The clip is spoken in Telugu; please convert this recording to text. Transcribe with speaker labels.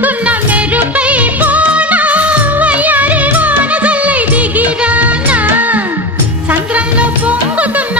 Speaker 1: మెరుస్తున్న మెరుపై పోనా వయ్యారి వాన దిగిరానా? పొంగుతున్న